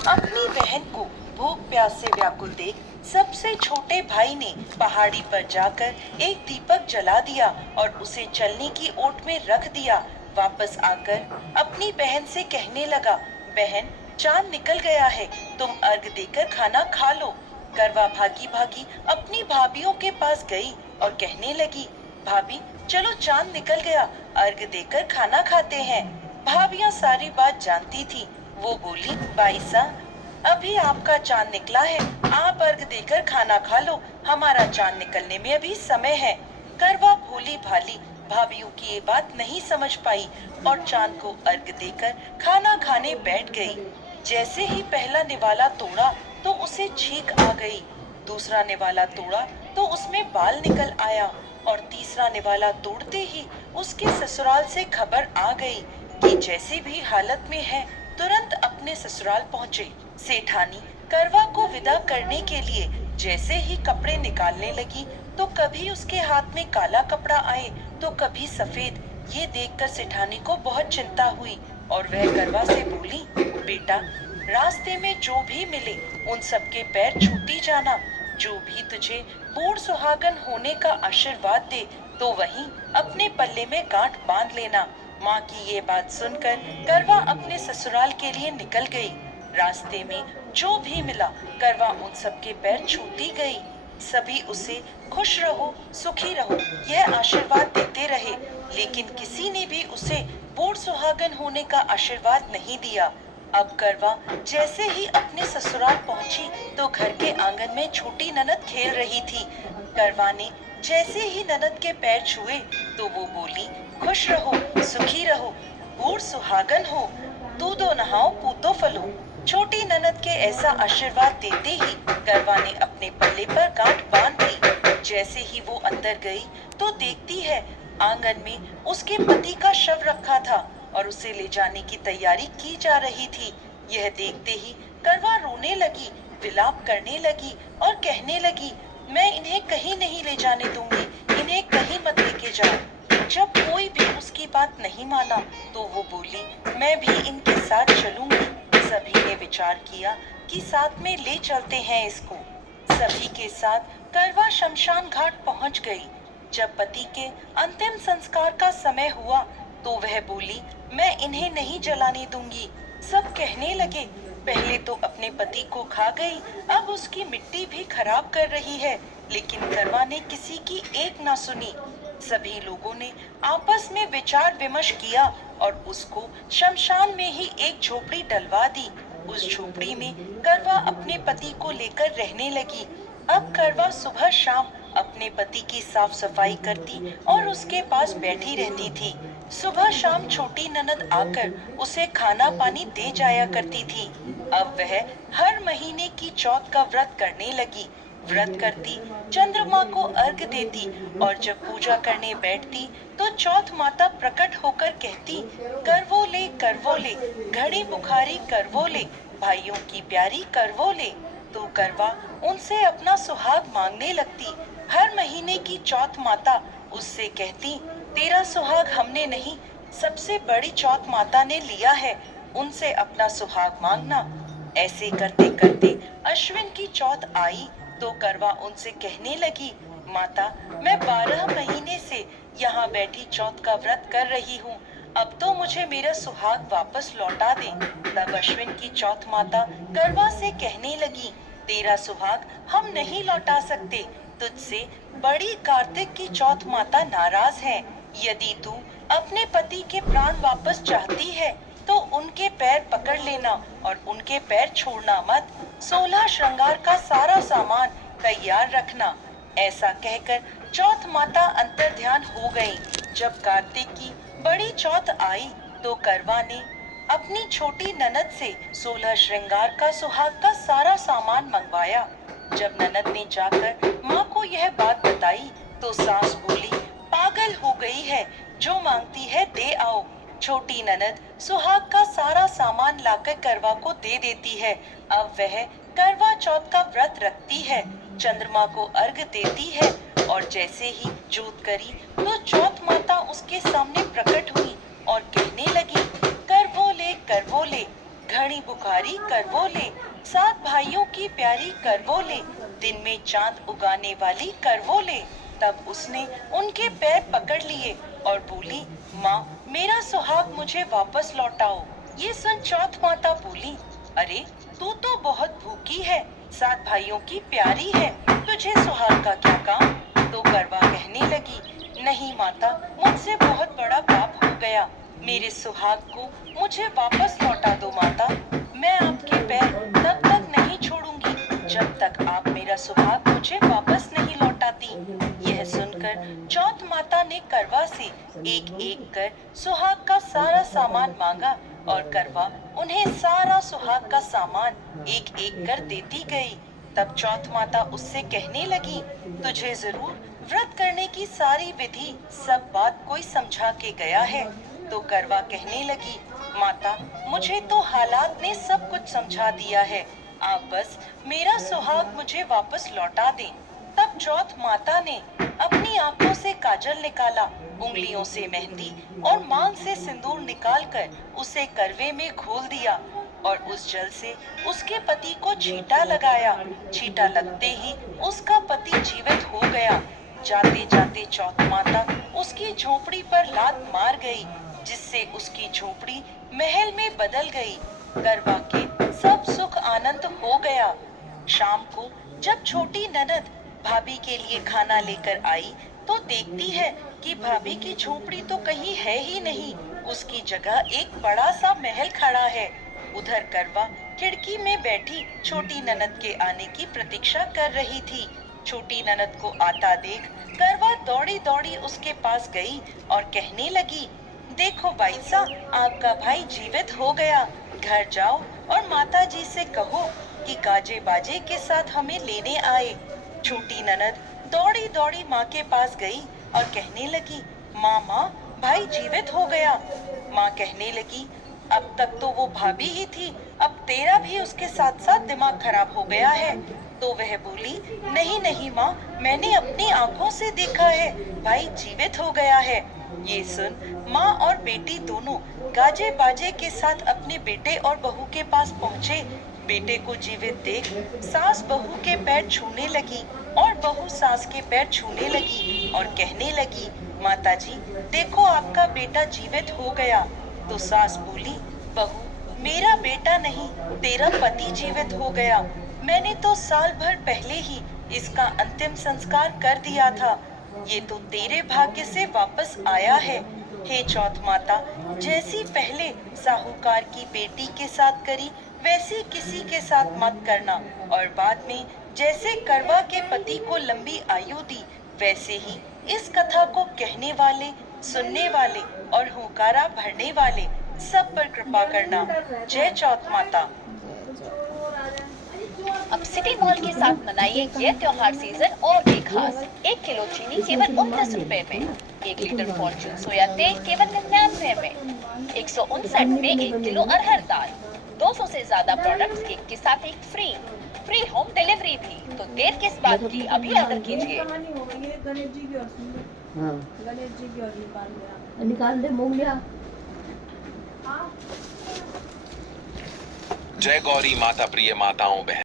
अपनी बहन को भूख प्यास से व्याकुल देख सबसे छोटे भाई ने पहाड़ी पर जाकर एक दीपक जला दिया और उसे चलने की ओट में रख दिया। वापस आकर अपनी बहन से कहने लगा, बहन, चांद निकल गया है, तुम अर्घ देकर खाना खा लो। करवा भागी भागी अपनी भाभीियों के पास गई और कहने लगी, भाभी, चलो चांद निकल गया, अर्घ देकर खाना खाते हैं। भाभियां सारी बात जानती थी। वो बोली, बाईसा, अभी आपका चांद निकला है, आप अर्घ देकर खाना खा लो, हमारा चांद निकलने में अभी समय है। करवा भोली भाली भाभीियों की ये बात नहीं समझ पाई और चांद को अर्घ देकर खाना खाने बैठ गई। जैसे ही पहला निवाला तोड़ा तो उसे छींक आ गई, दूसरा निवाला तोड़ा तो उसमें बाल निकल आया और तीसरा निवाला तोड़ते ही उसके ससुराल से खबर आ गई कि जैसी भी हालत में है तुरंत अपने ससुराल पहुंचे। सेठानी करवा को विदा करने के लिए जैसे ही कपड़े निकालने लगी तो कभी उसके हाथ में काला कपड़ा आए तो कभी सफेद। ये देखकर सेठानी को बहुत चिंता हुई और वह करवा से बोली, बेटा, रास्ते में जो भी मिले उन सबके पैर छूती जाना। जो भी तुझे बूढ़ सुहागन होने का आशीर्वाद दे तो वहीं अपने पल्ले में गांठ बांध लेना। माँ की ये बात सुनकर करवा अपने ससुराल के लिए निकल गई। रास्ते में जो भी मिला करवा उन सबके पैर छूती गई। सभी उसे खुश रहो, सुखी रहो यह आशीर्वाद देते रहे, लेकिन किसी ने भी उसे बूढ़ सुहागन होने का आशीर्वाद नहीं दिया। अब करवा जैसे ही अपने ससुराल पहुंची तो घर के आंगन में छोटी ननद खेल रही थी। करवा ने जैसे ही ननद के पैर छुए तो वो बोली, खुश रहो, सुखी रहो, बूढ़ सुहागन हो, दूधो नहाओ, पूतो फलो। छोटी ननद के ऐसा आशीर्वाद देते ही करवा ने अपने पल्ले पर गांठ बांध दी। जैसे ही वो अंदर गई तो देखती है आंगन में उसके पति का शव रखा था और उसे ले जाने की तैयारी की जा रही थी। यह देखते ही करवा रोने लगी, विलाप करने लगी और कहने लगी, मैं इन्हें कहीं नहीं ले जाने दूंगी, इन्हें कहीं मत लेके जाओ। जब कोई भी उसकी बात नहीं माना तो वो बोली, मैं भी इनके साथ चलूंगी। सभी ने विचार किया कि साथ में ले चलते हैं इसको। सभी के साथ करवा शमशान घाट पहुंच गई। जब पति के अंतिम संस्कार का समय हुआ तो वह बोली, मैं इन्हें नहीं जलाने दूंगी। सब कहने लगे, पहले तो अपने पति को खा गई, अब उसकी मिट्टी भी खराब कर रही है, लेकिन करवा ने किसी की एक ना सुनी। सभी लोगों ने आपस में विचार विमर्श किया और उसको शमशान में ही एक झोपड़ी डलवा दी। उस झोपड़ी में करवा अपने पति को लेकर रहने लगी। अब करवा सुबह शाम अपने पति की साफ सफाई करती और उसके पास बैठी रहती थी। सुबह शाम छोटी ननद आकर उसे खाना पानी दे जाया करती थी। अब वह हर महीने की चौथ का व्रत करने लगी। व्रत करती, चंद्रमा को अर्घ देती और जब पूजा करने बैठती तो चौथ माता प्रकट होकर कहती, करवो ले, घड़ी बुखारी करवो ले, भाइयों की प्यारी करवो ले। तो करवा उनसे अपना सुहाग मांगने लगती। हर महीने की चौथ माता उससे कहती, तेरा सुहाग हमने नहीं, सबसे बड़ी चौथ माता ने लिया है, उनसे अपना सुहाग मांगना। ऐसे करते करते अश्विन की चौथ आई तो करवा उनसे कहने लगी, माता, मैं 12 महीने से यहाँ बैठी चौथ का व्रत कर रही हूँ, अब तो मुझे मेरा सुहाग वापस लौटा दे। तब अश्विन की चौथ माता करवा से कहने लगी, तेरा सुहाग हम नहीं लौटा सकते, तुझसे बड़ी कार्तिक की चौथ माता नाराज है। यदि तू अपने पति के प्राण वापस चाहती है तो उनके पैर पकड़ लेना और उनके पैर छोड़ना मत। 16 श्रृंगार का सारा सामान तैयार रखना। ऐसा कहकर चौथ माता अंतर ध्यान हो गई। जब कार्तिक की बड़ी चौथ आई तो करवा ने अपनी छोटी ननद से 16 श्रृंगार का सुहाग का सारा सामान मंगवाया। जब ननद ने जाकर माँ को यह बात बताई तो सास बोली, पागल हो गई है, जो मांगती है दे आओ। छोटी ननद सुहाग का सारा सामान लाकर करवा को दे देती है। अब वह करवा चौथ का व्रत रखती है, चंद्रमा को अर्घ देती है और जैसे ही जोत करी तो चौथ माता उसके सामने प्रकट हुई और कहने लगी, करवो ले, घड़ी बुखारी करवोले, 7 भाइयों की प्यारी करवोले, दिन में चांद उगाने वाली करवोले। तब उसने उनके पैर पकड़ लिए और बोली, माँ, मेरा सुहाग मुझे वापस लौटाओ। ये सुन चौथ माता बोली, अरे तू तो बहुत भूखी है, 7 भाइयों की प्यारी है, तुझे सुहाग का क्या काम? तो करवा कहने लगी, नहीं माता, मुझसे बहुत बड़ा पाप हो गया, मेरे सुहाग को मुझे वापस लौटा दो माता। मैं आपके पैर तब तक नहीं छोड़ूंगी जब तक आप मेरा सुहाग मुझे वापस नहीं लौटाती। यह सुनकर चौथ माता ने करवा से एक एक कर सुहाग का सारा सामान मांगा और करवा उन्हें सारा सुहाग का सामान एक एक कर देती गई। तब चौथ माता उससे कहने लगी, तुझे जरूर व्रत करने की सारी विधि सब बात कोई समझा के गया है। तो करवा कहने लगी, माता, मुझे तो हालात ने सब कुछ समझा दिया है, आप बस मेरा सुहाग मुझे वापस लौटा दें। तब चौथ माता ने अपनी आंखों से काजल निकाला, उंगलियों से मेहंदी और मांग से सिंदूर निकालकर उसे करवे में घोल दिया और उस जल से उसके पति को छींटा लगाया। छींटा लगते ही उसका पति जीवित हो गया। जाते जाते चौथ माता उसकी झोपड़ी पर लात मार गई, जिससे उसकी झोपड़ी महल में बदल गई। करवा के सब सुख आनंद हो गया। शाम को जब छोटी ननद भाभी के लिए खाना लेकर आई तो देखती है कि भाभी की झोपड़ी तो कहीं है ही नहीं, उसकी जगह एक बड़ा सा महल खड़ा है। उधर करवा खिड़की में बैठी छोटी ननद के आने की प्रतीक्षा कर रही थी। छोटी ननद को आता देख करवा दौड़ी दौड़ी उसके पास गई और कहने लगी, देखो बाईसा, आपका भाई जीवित हो गया। घर जाओ और माता जी से कहो कि गाजे बाजे के साथ हमें लेने आए। छोटी ननद दौड़ी दौड़ी माँ के पास गई और कहने लगी, माँ, भाई जीवित हो गया। माँ कहने लगी, अब तक तो वो भाभी ही थी, अब तेरा भी उसके साथ साथ दिमाग खराब हो गया है। तो वह बोली, नहीं नहीं माँ, मैंने अपनी आंखों से देखा है, भाई जीवित हो गया है। ये सुन माँ और बेटी दोनों गाजे बाजे के साथ अपने बेटे और बहू के पास पहुँचे। बेटे को जीवित देख सास बहू के पैर छूने लगी और बहू सास के पैर छूने लगी और कहने लगी, माताजी देखो आपका बेटा जीवित हो गया। तो सास बोली, बहू मेरा बेटा नहीं, तेरा पति जीवित हो गया। मैंने तो साल भर पहले ही इसका अंतिम संस्कार कर दिया था। ये तो तेरे भाग्य से वापस आया है। हे चौथ माता, जैसी पहले साहूकार की बेटी के साथ करी वैसी किसी के साथ मत करना, और बाद में जैसे करवा के पति को लंबी आयु दी वैसे ही इस कथा को कहने वाले, सुनने वाले और हुंकारा भरने वाले सब पर कृपा करना। जय चौथ माता। अब सिटी मॉल के साथ मनाइए ये त्योहार सीजन और भी खास। 1 किलो चीनी केवल 29 रुपए में, 1 लीटर फॉर्च्यून सोया तेल केवल 99 में, 159 में 1 किलो अरहर दाल, 200 से ज्यादा प्रोडक्ट्स एक के साथ एक फ्री होम डिलीवरी भी। तो देर किस बात की, अभी ऑर्डर कीजिए। गणेश जी की और निकाल दे मूंगलिया। जय गौरी माता, प्रिय माताओं बहन।